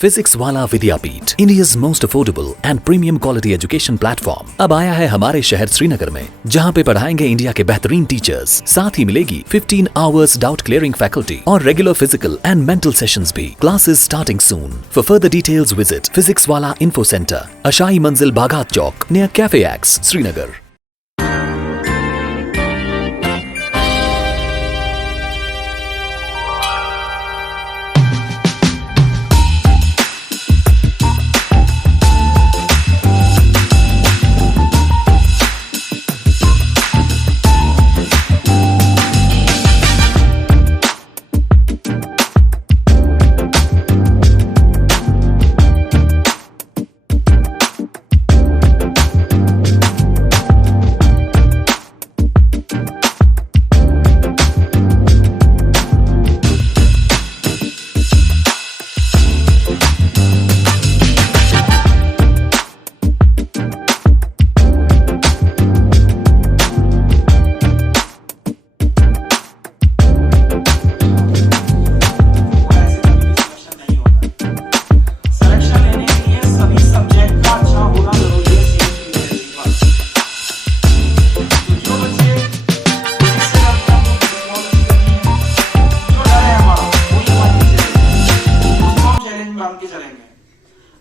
Physics Wallah Vidyapeeth, India's most affordable and premium quality education platform अब आया है हमारे शहर श्रीनगर में, जहां पे पढ़ाएंगे इंडिया के बेहतरीन टीचर्स। साथ ही मिलेगी 15 आवर्स डाउट क्लियरिंग फैकल्टी और regular physical and mental sessions भी। Classes starting soon. For further details visit Physics Wallah info centre, Ashai Manzil Bagat Chowk, near cafe X, Srinagar.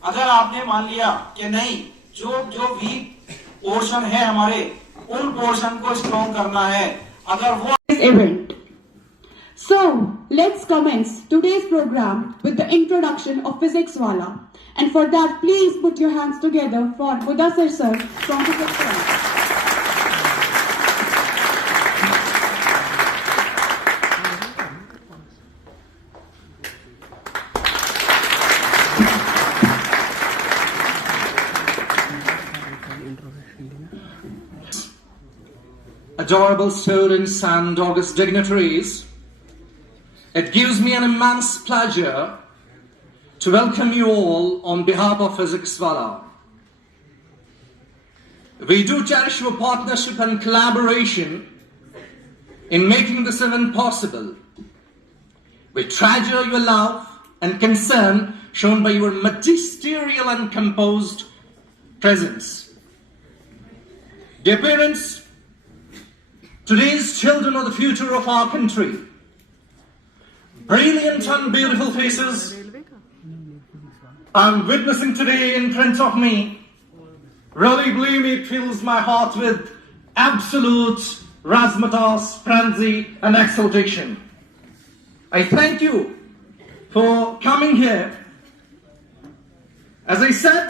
अगर आपने मान लिया कि नहीं, जो वीक पोर्शन है हमारे, उन पोर्शन को स्ट्रॉन्ग करना है, अगर वो event. So, let's commence today's program with the introduction of Physics Wala. And for that, please put your hands together for Mudassir sir from Physics Wala. Adorable students and august dignitaries, it gives me an immense pleasure to welcome you all on behalf of Physics Wala. We do cherish your partnership and collaboration in making this event possible. We treasure your love and concern shown by your magisterial and composed presence. Dear parents, today's children are the future of our country. Brilliant and beautiful faces I'm witnessing today in front of me. Really, believe me, it fills my heart with absolute razzmatazz, frenzy and exultation. I thank you for coming here. As I said,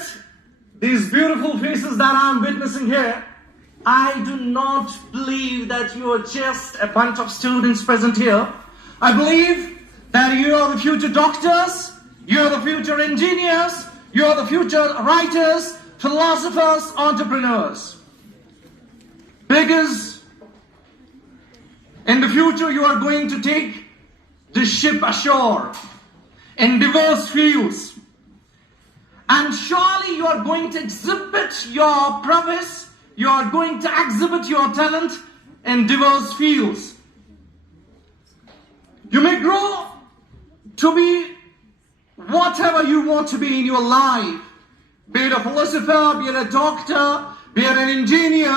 these beautiful faces that I'm witnessing here, I do not believe that you are just a bunch of students present here. I believe that you are the future doctors, you are the future engineers, you are the future writers, philosophers, entrepreneurs. Because in the future you are going to take the ship ashore in diverse fields. And surely you are going to exhibit your prowess, you are going to exhibit your talent in diverse fields. You may grow to be whatever you want to be in your life. Be it a philosopher, be it a doctor, be it an engineer,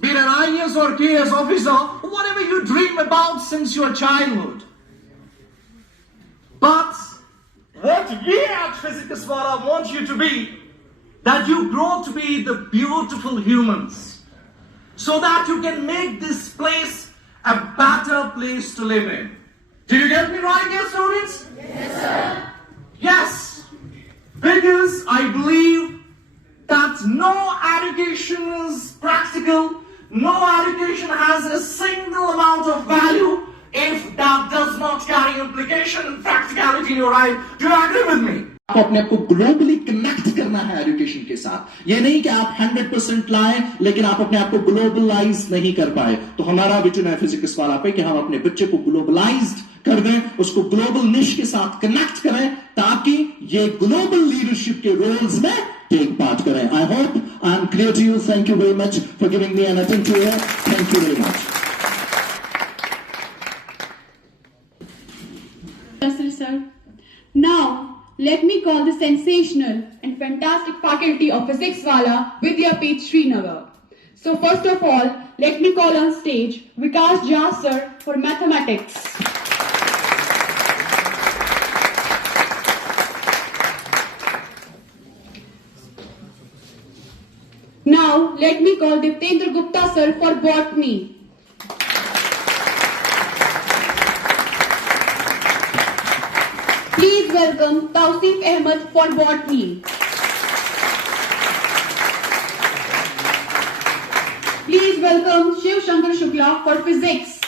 be it an IAS or KS officer, whatever you dream about since your childhood. But what we at Physics Wala want you to be, that you grow to be the beautiful humans, so that you can make this place a better place to live in. Do you get me right here, students? Yes, sir. Yes, because I believe that no education is practical, no education has a single amount of value if that does not carry implication and practicality in your life. Do you agree with me? आपको अपने आप को globally connect करना है education के साथ। ये नहीं कि आप 100% लाएं लेकिन आप अपने आप को ग्लोबलाइज नहीं कर पाए। तो हमारा विजन है फिजिक्स वाला पे कि हम अपने बच्चे को ग्लोबलाइज्ड कर दें, उसको ग्लोबल निश के साथ कनेक्ट करें ताकि ये ग्लोबल लीडरशिप के रोल्स में टेक पार्ट करें। I hope I am clear to you. Thank you very much for giving me an attention here. Thank you very much. Sir. Now, let me call the sensational and fantastic faculty of Physics Wala Vidyapeeth Srinagar. So first of all, let me call on stage Vikas Jha sir for mathematics. Now let me call Diptendra Gupta sir for botany. Please welcome Tausif Ahmed for botany. Please welcome Shiv Shankar Shukla for physics.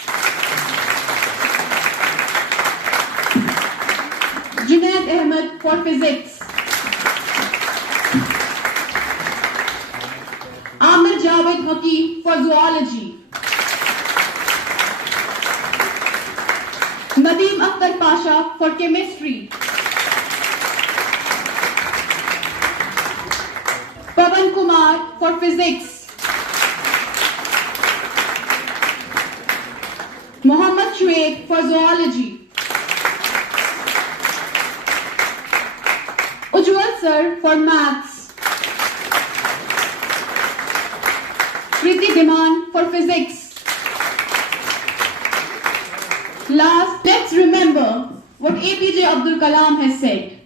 Junaid Ahmed for physics. Amir Javed Hakim for zoology. Nadeem Akhtar Pasha for chemistry. Pavan Kumar for physics. Mohammad Shuaib for zoology. Ujjwal sir for maths. Kriti Dhiman for physics. Last, let's remember what APJ Abdul Kalam has said.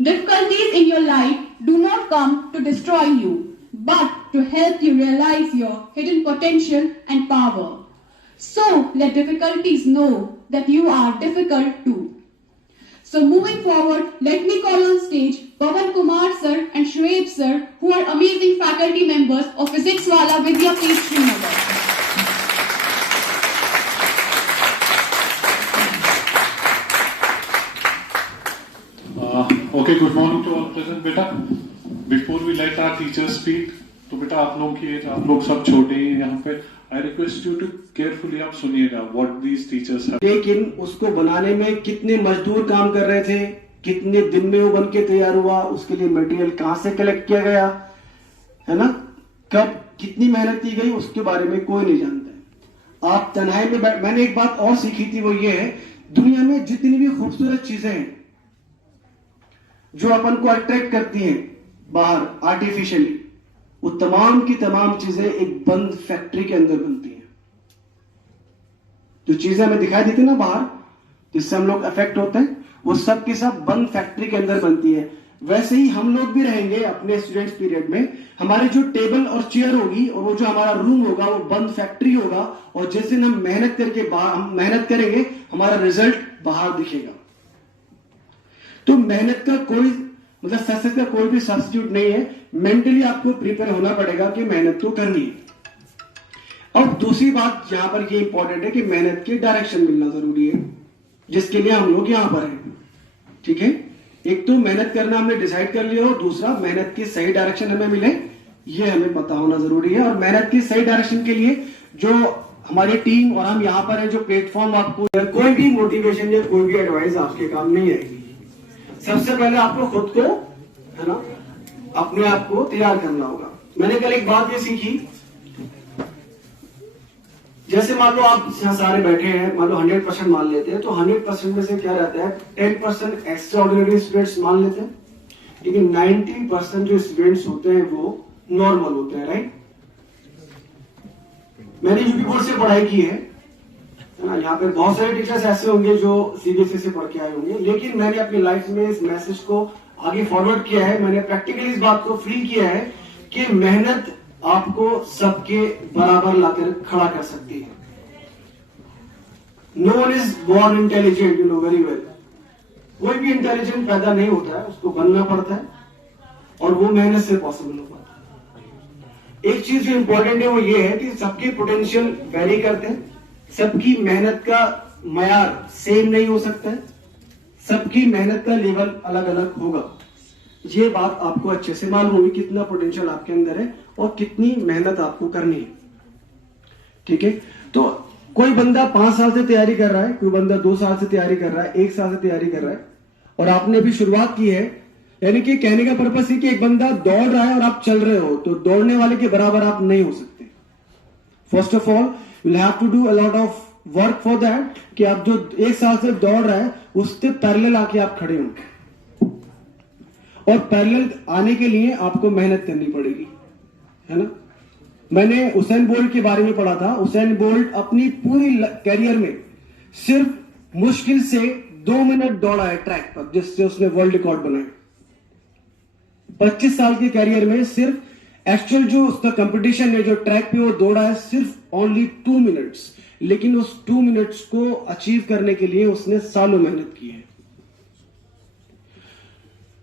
Difficulties in your life do not come to destroy you, but to help you realize your hidden potential and power. So, let difficulties know that you are difficult too. So, moving forward, let me call on stage Pavan Kumar sir and Shuaib sir, who are amazing faculty members of Physics Wala Vidyapeeth Srinagar. Okay, good morning to all present, बेटा. Before we let our teachers speak, तो बेटा आप लोग की as, आप लोग सब छोटे हैं यहाँ पे. I request you to carefully आप सुनिएगा what these teachers have. लेकिन उसको बनाने में कितने मजदूर काम कर रहे थे, कितने दिन में वो बन के तैयार हुआ, उसके लिए मटेरियल कहाँ से कलेक्ट किया गया है ना, कब कितनी मेहनत की गई, उसके बारे में कोई नहीं जानता है. आप तन्हाई में मैंने एक बात और सीखी थी, वो ये है, दुनिया में जितनी भी खूबसूरत चीजें हैं जो अपन को अट्रैक्ट करती हैं बाहर आर्टिफिशियली, वो तमाम की तमाम चीजें एक बंद फैक्ट्री के अंदर बनती हैं. जो चीजें हमें दिखाई देती ना बाहर, जिससे हम लोग अफेक्ट होते हैं, वो सब की सब बंद फैक्ट्री के अंदर बनती है. वैसे ही हम लोग भी रहेंगे अपने स्टूडेंट्स पीरियड में. हमारी जो टेबल और चेयर होगी और वो जो हमारा रूम होगा, वो बंद फैक्ट्री होगा, और जिस दिन हम मेहनत करके हम मेहनत करेंगे, हमारा रिजल्ट बाहर दिखेगा. तो मेहनत का कोई मतलब सक्सेस का कोई भी सब्स्टिट्यूट नहीं है. मेंटली आपको प्रिपेयर होना पड़ेगा कि मेहनत तो करनी है. अब दूसरी बात यहां पर ये इंपॉर्टेंट है कि मेहनत के डायरेक्शन मिलना जरूरी है, जिसके लिए हम लोग यहां पर हैं. ठीक है, एक तो मेहनत करना हमने डिसाइड कर लिया, और दूसरा मेहनत की सही डायरेक्शन हमें मिले, ये हमें पता होना जरूरी है. और मेहनत की सही डायरेक्शन के लिए जो हमारी टीम और हम यहां पर है, जो प्लेटफॉर्म आपको, कोई भी मोटिवेशन या कोई भी एडवाइस आपके काम नहीं आएगी. सबसे पहले आपको खुद को, है ना, अपने आप को तैयार करना होगा. मैंने कल एक बात ये सीखी, जैसे मान लो आप यहाँ सारे बैठे हैं, मान लो 100% मान लेते हैं, तो 100% में से क्या रहता है, 10% एक्स्ट्रा ऑर्डिनरी स्टूडेंट्स मान लेते हैं, लेकिन 90% जो स्टूडेंट्स होते हैं वो नॉर्मल होते हैं. राइट, मैंने यूपी बोर्ड से पढ़ाई की है ना, यहाँ पे बहुत सारे टीचर्स ऐसे होंगे जो सीबीएसई से पढ़ के आए होंगे, लेकिन मैंने अपनी लाइफ में इस मैसेज को आगे फॉरवर्ड किया है. मैंने प्रैक्टिकली इस बात को फील किया है कि मेहनत आपको सबके बराबर लाकर खड़ा कर सकती है. No one is born intelligent, you know very well. कोई भी इंटेलिजेंट पैदा नहीं होता है, उसको बनना पड़ता है, और वो मेहनत से पॉसिबल हो पाता है. एक चीज जो इंपॉर्टेंट है वो ये है कि सबके पोटेंशियल वेरी करते हैं, सबकी मेहनत का मयार सेम नहीं हो सकता है, सबकी मेहनत का लेवल अलग अलग होगा. ये बात आपको अच्छे से मालूम होगी कितना पोटेंशियल आपके अंदर है और कितनी मेहनत आपको करनी है. ठीक है, तो कोई बंदा 5 साल से तैयारी कर रहा है, कोई बंदा 2 साल से तैयारी कर रहा है, 1 साल से तैयारी कर रहा है, और आपने भी शुरुआत की है. यानी कि कहने का पर्पस है कि एक बंदा दौड़ रहा है और आप चल रहे हो, तो दौड़ने वाले के बराबर आप नहीं हो सकते. First of all you'll have to do a lot of work for that, कि आप जो 1 साल से दौड़ रहा है उससे पैरेलल आके आप खड़े हो. और पैरेलल आने के लिए आपको मेहनत करनी पड़ेगी, है ना। मैंने उसेन बोल्ट के बारे में पढ़ा था। उसेन बोल्ट अपनी पूरी कैरियर में सिर्फ मुश्किल से 2 मिनट दौड़ा है ट्रैक पर, जिससे उसने वर्ल्ड रिकॉर्ड बनाया। 25 साल के कैरियर में सिर्फ एक्चुअल जो उसका कंपटीशन है, जो ट्रैक पे वो दौड़ा है, सिर्फ ओनली 2 मिनट्स। लेकिन उस 2 मिनट्स को अचीव करने के लिए उसने सालों मेहनत की है।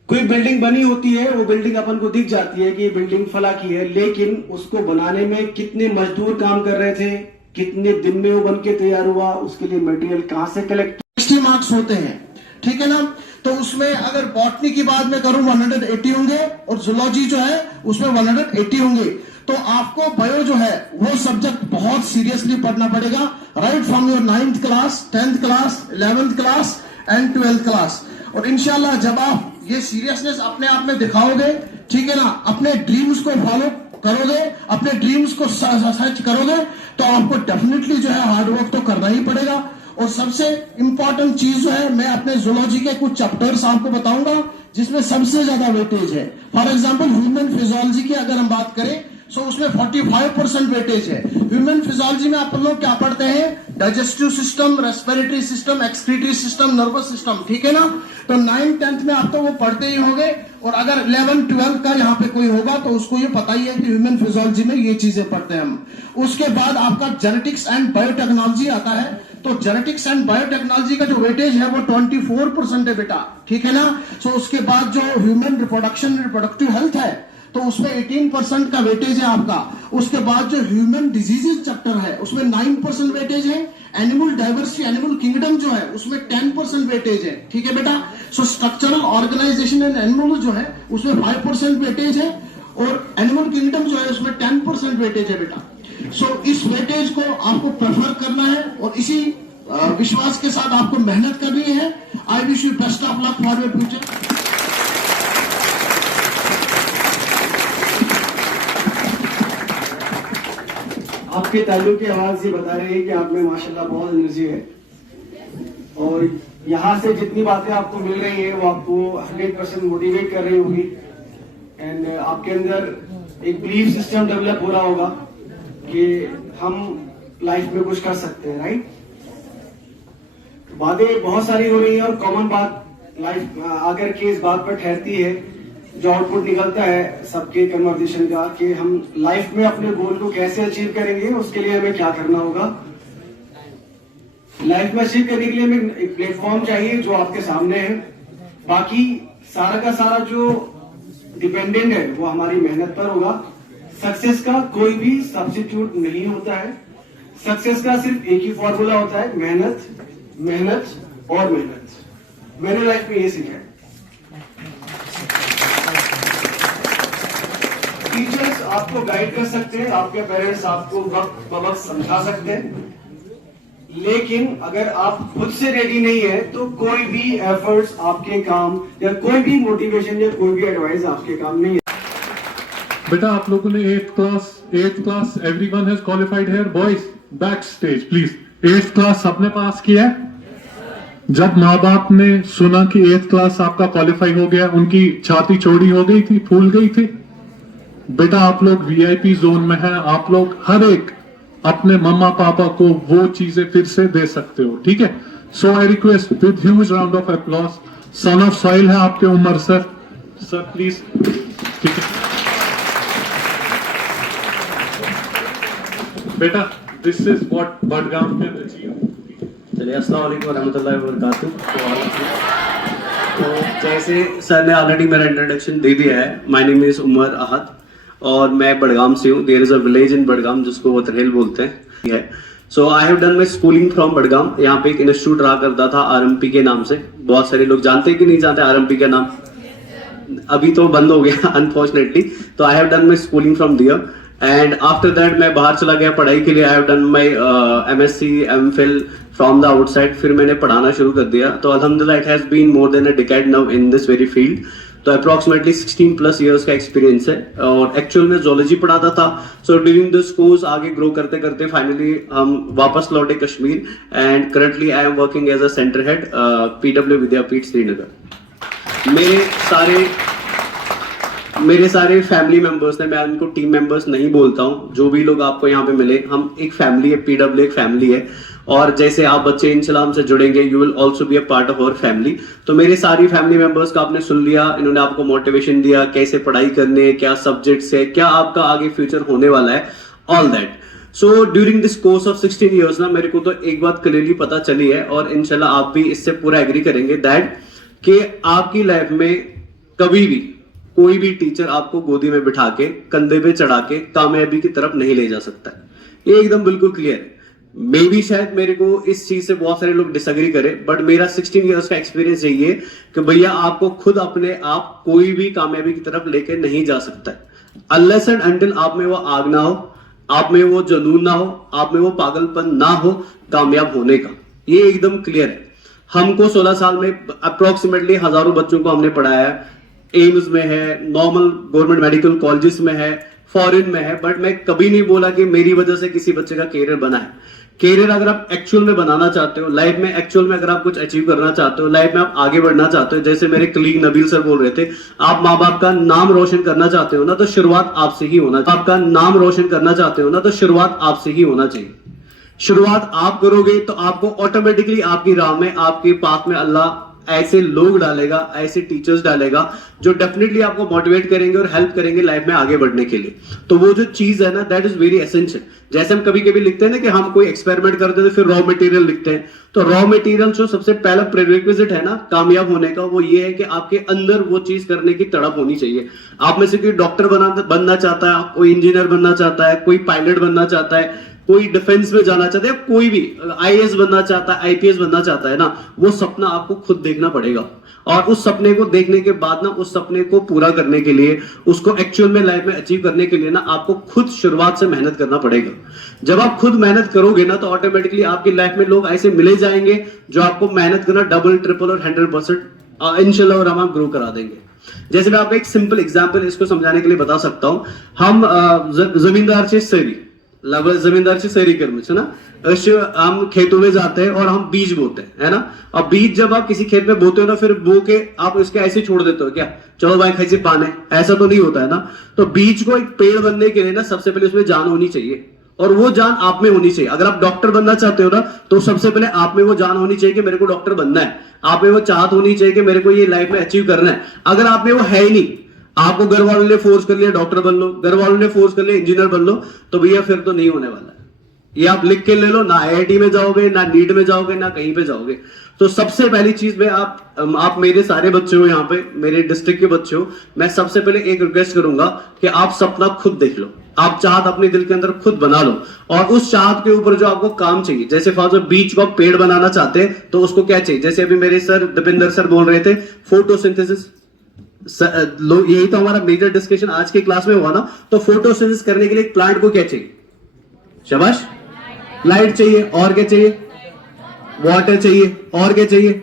कोई बिल्डिंग बनी होती है, वो बिल्डिंग अपन को दिख जाती है कि ये बिल्डिंग फला की है, लेकिन उसको बनाने में कितने मजदूर काम कर रहे थे, कितने दिन में वो बन के तैयार हुआ, उसके लिए मटेरियल कहां से कलेक्ट। 60 मार्क्स होते हैं, ठीक है ना। तो उसमें अगर बॉटनी की बात मैं करूं 180 होंगे, और जूलॉजी जो है उसमें 180 होंगे। तो आपको बायो जो है वो सब्जेक्ट बहुत सीरियसली पढ़ना पड़ेगा, right from your 9th class, 10th class, 11th class and 12th class. और इंशाल्लाह जब आप ये सीरियसनेस अपने आप में दिखाओगे, ठीक है ना, अपने ड्रीम्स को फॉलो करोगे, अपने ड्रीम्स को सच करोगे, तो आपको डेफिनेटली जो है हार्डवर्क तो करना ही पड़ेगा। और सबसे इंपॉर्टेंट चीज जो है, मैं अपने जूलॉजी के कुछ चैप्टर्स आपको बताऊंगा जिसमें सबसे ज्यादा वेटेज है। फॉर एग्जांपल ह्यूमन फिजियोलॉजी की अगर हम बात करें, सो उसमें 45% वेटेज है। ह्यूमन फिजियोलॉजी में आप लोग क्या पढ़ते हैं? Digestive system, respiratory system, excretory system, nervous system, ठीक है ना। तो 9th 10th में आप तो वो पढ़ते ही होंगे। और अगर 11th 12th का यहाँ पे कोई होगा तो उसको ये पता ही है कि ह्यूमन फिजियोलॉजी में ये चीजें पढ़ते हैं हम। उसके बाद आपका जेनेटिक्स एंड बायोटेक्नोलॉजी आता है। तो जेनेटिक्स एंड बायोटेक्नोलॉजी का जो वेटेज है वो 24% है बेटा, ठीक है ना। सो उसके बाद जो ह्यूमन रिप्रोडक्शन, रिप्रोडक्टिव हेल्थ है, तो उसमें 18% का वेटेज है आपका। उसके बाद जो ह्यूमन डिजीजेज चैप्टर है उसमें 9% वेटेज है। एनिमल डाइवर्सिटी, एनिमल किंगडम जो है उसमें 10% वेटेज है, ठीक है बेटा। सो स्ट्रक्चरल ऑर्गेनाइजेशन एंड एनिमल जो है उसमें 5% वेटेज है। और एनिमल किंगडम जो है उसमें 10% वेटेज है बेटा। सो इस वेटेज को आपको प्रेफर करना है और इसी विश्वास के साथ आपको मेहनत करनी है। I wish you best of luck for your future. आपके ताल्लुक की आवाज ये बता रही है कि आप में माशाल्लाह बहुत एनर्जी है, और यहाँ से जितनी बातें आपको मिल रही है वो आपको 100% मोटिवेट कर रही होगी। एंड आपके अंदर एक बिलीफ सिस्टम डेवलप हो रहा होगा कि हम लाइफ में कुछ कर सकते हैं, राइट। बातें बहुत सारी हो रही है और कॉमन बात लाइफ आकर के इस बात पर ठहरती है, जो आउटपुट निकलता है सबके कन्वर्सेशन का, कि हम लाइफ में अपने गोल को कैसे अचीव करेंगे, उसके लिए हमें क्या करना होगा। लाइफ में अचीव करने के लिए हमें एक प्लेटफॉर्म चाहिए जो आपके सामने है। बाकी सारा का सारा जो डिपेंडेंट है वो हमारी मेहनत पर होगा। सक्सेस का कोई भी सब्स्टिट्यूट नहीं होता है। सक्सेस का सिर्फ एक ही फॉर्मूला होता है, मेहनत, मेहनत और मेहनत। मैंने लाइफ में ये सीखा है। टीचर्स आपको गाइड कर सकते हैं, आपके पेरेंट्स आपको वक्त ब वक्त समझा सकते हैं, लेकिन अगर आप खुद से रेडी नहीं है तो कोई भी एफर्ट्स आपके काम, या कोई भी मोटिवेशन या कोई भी एडवाइस आपके काम नहीं है। बेटा आप लोगों ने 8th class everyone has qualified here. Boys back stage please. 8th class सबने पास किया है? जब माँ बाप ने सुना कि 8th क्लास आपका क्वालिफाई हो गया, उनकी छाती चौड़ी हो गई थी, फूल गई थी? बेटा आप लोग वीआईपी जोन में हैं, आप लोग हर एक अपने मम्मा पापा को वो चीजें फिर से दे सकते हो, ठीक है। So I request with huge round of applause, son of soil है आपके उमर सर प्लीज, ठीक है बेटा। This is what Budgam can achieve. चलिए, अस्सलाम वालेकुम रहमतुल्लाहि व बरकातुहू। तो जैसे सर ने ऑलरेडी मेरा इंट्रोडक्शन दे दिया है, my name is Umar Ahad और मैं बडगाम से हूँ। There is a village in Budgam जिसको वो तरहेल बोलते हैं। So I have done my schooling from Budgam. यहाँ पे एक इंस्टीट्यूट रहा करता था आरएमपी के नाम से। बहुत सारे लोग जानते हैं कि नहीं जानते आरएमपी का नाम? अभी तो बंद हो गया अनफॉर्चुनेटली। तो I have done my schooling from there and after that मैं बाहर चला गया पढ़ाई के लिए। I have done my MSc MPhil from the outside. फिर मैंने पढ़ाना शुरू कर दिया। तो अल्हम्दुलिल्लाह it has been more than a decade now in this very field. तो अप्रॉक्सीमेटली 16+ ईयर्स का एक्सपीरियंस है और एक्चुअल में जोलॉजी पढ़ाता था। सो ड्यूरिंग दिस कोर्स आगे ग्रो करते करते फाइनली हम वापस लौटे Kashmir and currently I am working as a centre head PW Vidyapeeth Srinagar. मेरे सारे मेरे सारे फैमिली मेंबर्स ने, मैं उनको टीम मेंबर्स नहीं बोलता हूँ, जो भी लोग आपको यहाँ पे मिले, हम एक फैमिली है, पीडब्ल्यू एक फैमिली है। और जैसे आप बच्चे इंशाल्लाह हमसे जुड़ेंगे, you will also be a part of our family. तो मेरे सारी फैमिली मेंबर्स का आपने सुन लिया, इन्होंने आपको मोटिवेशन दिया, कैसे पढ़ाई करनी है, क्या सब्जेक्ट्स है, क्या आपका आगे फ्यूचर होने वाला है, all that. So during this course of 16 years ना, मेरे को तो एक बात क्लियरली पता चली है, और इंशाल्लाह आप भी इससे पूरा एग्री करेंगे दैट कि आपकी लाइफ में कभी भी कोई भी टीचर आपको गोदी में बिठा के, कंधे पे चढ़ा के कामयाबी की तरफ नहीं ले जा सकता है। ये एकदम बिल्कुल क्लियर है। मे भी शायद मेरे को इस चीज से बहुत सारे लोग डिसएग्री करें, बट मेरा 16 इयर्स का एक्सपीरियंस यही है कि भैया आपको खुद अपने आप कोई भी कामयाबी की तरफ लेके नहीं जा सकता है, अनलेस एंड अनटिल आप में वो आग ना हो, आप में वो जुनून ना हो, आप में वो पागलपन ना हो कामयाब होने का। ये एकदम क्लियर है। हमको 16 साल में अप्रोक्सीमेटली हजारों बच्चों को हमने पढ़ाया है। एम्स में है, नॉर्मल गवर्नमेंट मेडिकल कॉलेजेस में है, फॉरेन में है, बट मैं कभी नहीं बोला कि मेरी वजह से किसी बच्चे का कैरियर बना है। कैरियर अगर आप एक्चुअल में बनाना चाहते हो, लाइफ में एक्चुअल में अगर आप कुछ अचीव करना चाहते हो, लाइफ में आप आगे बढ़ना चाहते हो, जैसे मेरे कलीग नबील सर बोल रहे थे, आप माँ बाप का नाम रोशन करना चाहते हो ना, तो शुरुआत आपसे ही होना चाहिए। आपका नाम रोशन करना चाहते हो ना, तो शुरुआत आपसे ही होना चाहिए। शुरुआत आप करोगे तो आपको ऑटोमेटिकली आपकी राह में, आपके पाथ में अल्लाह ऐसे लोग डालेगा, ऐसे टीचर्स डालेगा जो डेफिनेटली आपको मोटिवेट करेंगे और हेल्प करेंगे लाइफ में आगे बढ़ने के लिए। तो वो जो चीज है ना, दैट इज वेरी एसेंशियल। जैसे हम कभी कभी लिखते हैं ना कि हम कोई एक्सपेरिमेंट करते हैं तो फिर रॉ मटेरियल लिखते हैं, तो रॉ मटेरियल जो सबसे पहला प्रीरिक्विजिट है ना कामयाब होने का, वो ये है कि आपके अंदर वो चीज करने की तड़प होनी चाहिए। आप में से कोई डॉक्टर बनना चाहता है, कोई इंजीनियर बनना चाहता है, कोई पायलट बनना चाहता है, कोई डिफेंस में जाना चाहता है, कोई भी आईएएस बनना चाहता है, आईपीएस बनना चाहता है ना, वो सपना आपको खुद देखना पड़ेगा। और उस सपने को देखने के बाद ना, उस सपने को पूरा करने के लिए, उसको एक्चुअल में लाइफ में अचीव करने के लिए ना, आपको खुद शुरुआत से मेहनत करना पड़ेगा। जब आप खुद मेहनत करोगे ना, तो ऑटोमेटिकली आपकी लाइफ में लोग ऐसे मिले जाएंगे जो आपको मेहनत करना डबल, ट्रिपल और 100% इंशाल्लाह और हम ग्रो करा देंगे। जैसे मैं आपको एक सिंपल एग्जाम्पल इसको समझाने के लिए बता सकता हूं। हम जमींदार से शहरी जमींदार से शहरी कर्मी है ना, हम खेतों में जाते हैं और हम बीज बोते हैं, है ना। अब बीज जब आप किसी खेत में बोते हो ना, फिर बो के आप इसके ऐसे छोड़ देते हो क्या, चलो भाई खैसे पाने, ऐसा तो नहीं होता है ना। तो बीज को एक पेड़ बनने के लिए ना, सबसे पहले उसमें जान होनी चाहिए, और वो जान आप में होनी चाहिए। अगर आप डॉक्टर बनना चाहते हो ना, तो सबसे पहले आप में वो जान होनी चाहिए कि मेरे को डॉक्टर बनना है, आप में वो चाहत होनी चाहिए कि मेरे को ये लाइफ में अचीव करना है। अगर आप में वो है ही नहीं, आपको घर वालों ने फोर्स कर लिया डॉक्टर बन लो, घर वालों ने फोर्स कर लिया इंजीनियर बन लो, तो भैया फिर तो नहीं होने वाला है। ये आप लिख के ले लो, ना आईआईटी में जाओगे, ना नीट में जाओगे, ना कहीं पे जाओगे। तो सबसे पहली चीज में आप मेरे सारे बच्चे हो, यहाँ पे मेरे डिस्ट्रिक्ट के बच्चे हो, मैं सबसे पहले एक रिक्वेस्ट करूंगा कि आप सपना खुद देख लो, आप चाहत अपने दिल के अंदर खुद बना लो, और उस चाहत के ऊपर जो आपको काम चाहिए, जैसे फॉर बीच को पेड़ बनाना चाहते हैं तो उसको क्या चाहिए, जैसे अभी मेरे सर दीपेंद्र सर बोल रहे थे फोटोसिंथेसिस, यही तो हमारा मेजर डिस्कशन आज की क्लास में हुआ ना। तो फोटोसिंथेसिस करने के लिए प्लांट को क्या चाहिए, शाबाश, लाइट चाहिए, और क्या चाहिए, वाटर चाहिए, और क्या चाहिए,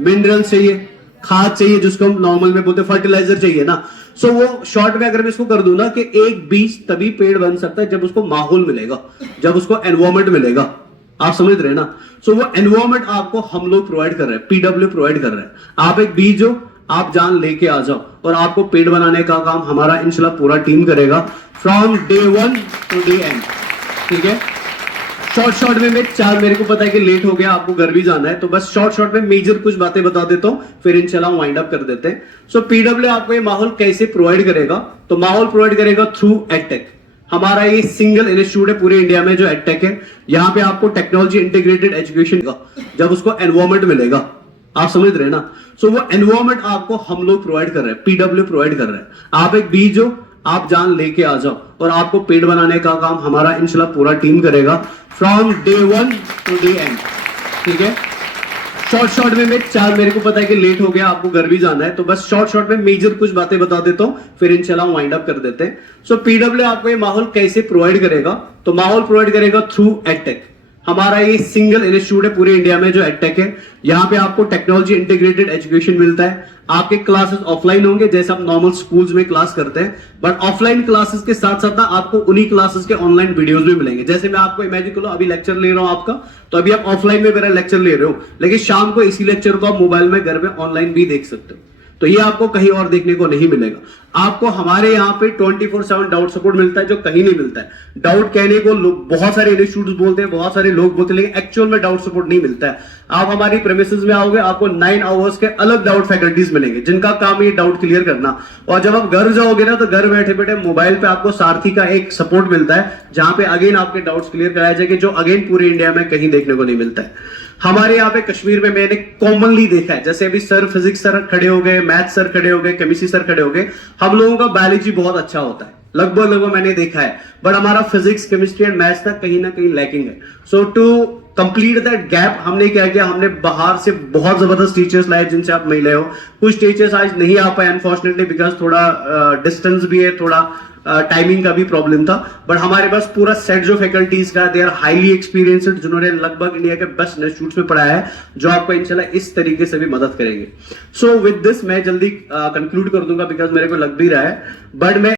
मिनरल्स चाहिए, खाद चाहिए, जिसको हम नॉर्मल में बोलते हैं फर्टिलाइजर चाहिए ना। सो वो शॉर्ट में अगर मैं इसको कर दूं ना कि एक बीज तभी पेड़ बन सकता है जब उसको माहौल मिलेगा, जब उसको एनवायरमेंट मिलेगा। आप समझ रहे हैं ना। सो वो एनवायरमेंट आपको हम लोग प्रोवाइड कर रहे हैं, पीडब्ल्यू प्रोवाइड कर रहे हैं। आप एक बीज हो, आप जान लेके आ जाओ, और आपको पेड़ बनाने का काम हमारा इंशाल्लाह पूरा टीम करेगा from day 1 to day end. ठीक है, शॉर्ट में मेरे को पता है कि लेट हो गया, आपको घर भी जाना है, तो बस शॉर्ट में मेजर कुछ बातें बता देता हूं, फिर इंशाल्लाह वाइंड अप कर देते हैं। सो पीडब्ल्यू आपको ये माहौल कैसे प्रोवाइड करेगा, तो माहौल प्रोवाइड करेगा थ्रू एडटेक। हमारा ये सिंगल इंस्टीट्यूट है पूरे इंडिया में जो एडटेक है। यहाँ पे आपको टेक्नोलॉजी इंटीग्रेटेड एजुकेशन का, जब उसको एनवायरमेंट मिलेगा, आप समझ रहे हैं ना। सो वो एनवायरमेंट आपको हम लोग प्रोवाइड कर रहे हैं, पीडब्ल्यू प्रोवाइड कर रहे हैं। आप एक बीज हो, आप जान लेके आ जाओ, और आपको पेड़ बनाने का काम हमारा इंशाल्लाह पूरा टीम करेगा from day 1 to day end. ठीक है, शॉर्ट में मेरे को पता है कि लेट हो गया, आपको घर भी जाना है, तो बस शॉर्ट में मेजर कुछ बातें बता देता हूं, फिर इंशाल्लाह वाइंड अप कर देते हैं। सो पीडब्ल्यू आपको ये माहौल कैसे प्रोवाइड करेगा, तो माहौल प्रोवाइड करेगा थ्रू एडटेक। हमारा ये सिंगल इंस्टीट्यूट है पूरे इंडिया में जो एडटेक है। यहाँ पे आपको टेक्नोलॉजी इंटीग्रेटेड एजुकेशन मिलता है। आपके क्लासेस ऑफलाइन होंगे जैसे हम नॉर्मल स्कूल्स में क्लास करते हैं, बट ऑफलाइन क्लासेस के साथ साथ ना आपको उन्हीं क्लासेस के ऑनलाइन वीडियोस भी मिलेंगे। जैसे मैं आपको इमेजिन करो, अभी लेक्चर ले रहा हूं आपका, तो अभी आप ऑफलाइन में मेरा लेक्चर ले रहे हो, लेकिन शाम को इसी लेक्चर को आप मोबाइल में घर में ऑनलाइन भी देख सकते हो। तो ये आपको कहीं और देखने को नहीं मिलेगा। आपको हमारे यहाँ पे 24/7 डाउट सपोर्ट मिलता है, जो कहीं नहीं मिलता है। डाउट कहने को बहुत सारे इंस्टीट्यूट्स बोलते हैं, बहुत सारे लोग बोलते हैं, लेकिन एक्चुअल में डाउट सपोर्ट नहीं मिलता है। आप हमारी प्रेमिसेस में आओगे, आपको 9 आवर्स के अलग डाउट फैकल्टीज मिलेंगे, जिनका काम है डाउट क्लियर करना। और जब आप घर जाओगे ना, तो घर बैठे बैठे मोबाइल पे आपको सारथी का एक सपोर्ट मिलता है, जहां पे अगेन आपके डाउट्स क्लियर कराए जाएंगे, जो अगेन पूरे इंडिया में कहीं देखने को नहीं मिलता है। हमारे यहाँ पे कश्मीर में मैंने कॉमनली देखा है, जैसे अभी सर फिजिक्स सर खड़े हो गए, मैथ सर खड़े हो गए, केमिस्ट्री सर खड़े हो गए, हम लोगों का बायोलॉजी बहुत अच्छा होता है, लगभग मैंने देखा है, बट हमारा फिजिक्स केमिस्ट्री एंड मैथ्स तक कहीं ना कहीं लैकिंग है। सो टू कंप्लीट दैट गैप हमने क्या किया, हमने बाहर से बहुत जबरदस्त टीचर्स लाए, जिनसे आप मिले हो। कुछ टीचर्स आज नहीं आ पाए अनफॉर्चुनेटली, बिकॉज थोड़ा डिस्टेंस भी है, थोड़ा टाइमिंग का भी प्रॉब्लम था, बट हमारे पास पूरा सेट जो फैकल्टीज का, दे आर हाईली एक्सपीरियंस्ड, जिन्होंने लगभग इंडिया के बेस्ट इंस्टीट्यूट्स में पढ़ाया है, जो आपको इंशाल्लाह इस तरीके से भी मदद करेंगे। सो विद दिस मैं जल्दी कंक्लूड कर दूंगा, बिकॉज मेरे को लग भी रहा है, बट मैं